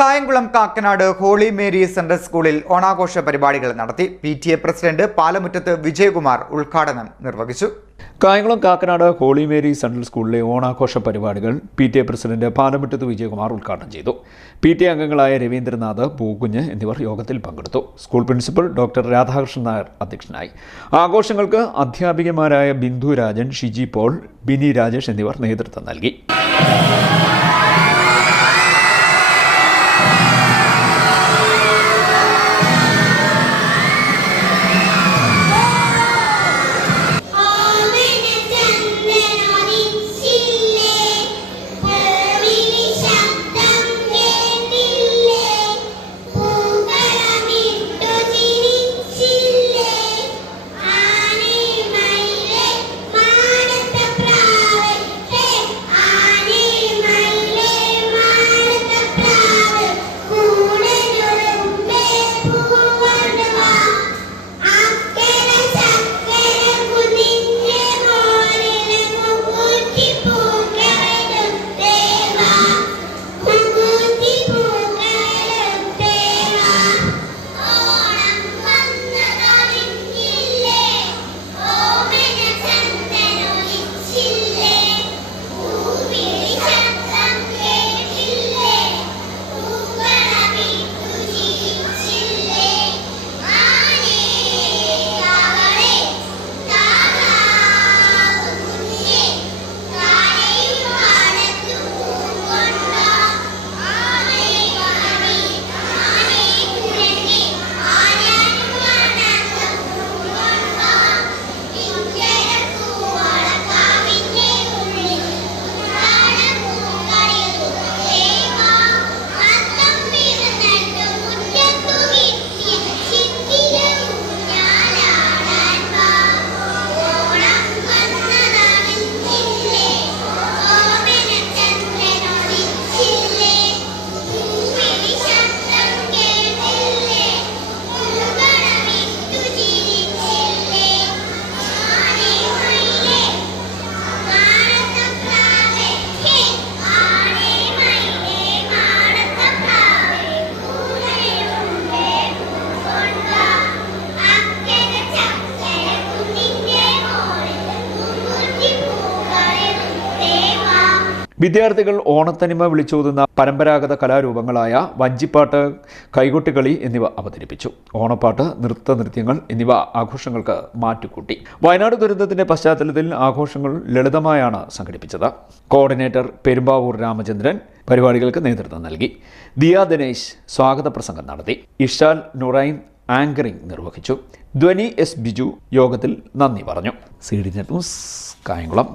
Kayamkulam Kakkanad holy Mary central സ്കൂളിൽ ഓണാഘോഷ പരിപാടികൾ നടത്തി. P T A president Palamuttath Vijayakumar ഉദ്ഘാടനം നിർവഹിച്ചു. Kayamkulam Kakkanad holy Mary central സ്കൂളിലെ ഓണാഘോഷ പരിപാടികൾ P T A president Palamuttath Vijayakumar ഉദ്ഘാടനം ചെയ്തു. പി ടി എ അംഗങ്ങളായ രവീന്ദ്രനാഥ് പൂക്കുഞ്ഞ് എന്നിവർ യോഗത്തിൽ പങ്കെടുത്തു. School principal doctor Radhakrishnan Nair അധ്യക്ഷനായി. ആഘോഷങ്ങൾക്ക് അധ്യാപികമാരായ ബിന്ദു രാജൻ ഷിജി പോൾ ബിനി രാജേഷ് എന്നിവർ നേതൃത്വം നൽകി. വിദ്യാർത്ഥികൾ ഓണത്തനിമ വിളിച്ചോതുന്ന പരമ്പരാഗത കലാരൂപങ്ങളായ വഞ്ചിപ്പാട്ട് കൈകൊട്ടിക്കളി എന്നിവ അവതരിപ്പിച്ചു. ഓണപ്പാട്ട് നൃത്ത നൃത്യങ്ങൾ എന്നിവ ആഘോഷങ്ങൾക്ക് മാറ്റുകൂട്ടി. വയനാട് ദുരന്തത്തിന്റെ പശ്ചാത്തലത്തിൽ ആഘോഷങ്ങൾ ലളിതമായാണ് സംഘടിപ്പിച്ചത്. കോർഡിനേറ്റർ പെരുമ്പാവൂർ രാമചന്ദ്രൻ പരിപാടികൾക്ക് നേതൃത്വം നൽകി. ദിയ ദിനേശ് സ്വാഗത പ്രസംഗം നടത്തി. ഇഷാൽ നുറൈൻ ആങ്കറിംഗ് നിർവഹിച്ചു. ധ്വനി എസ് ബിജു യോഗത്തിൽ നന്ദി പറഞ്ഞു. C D news Kayamkulam.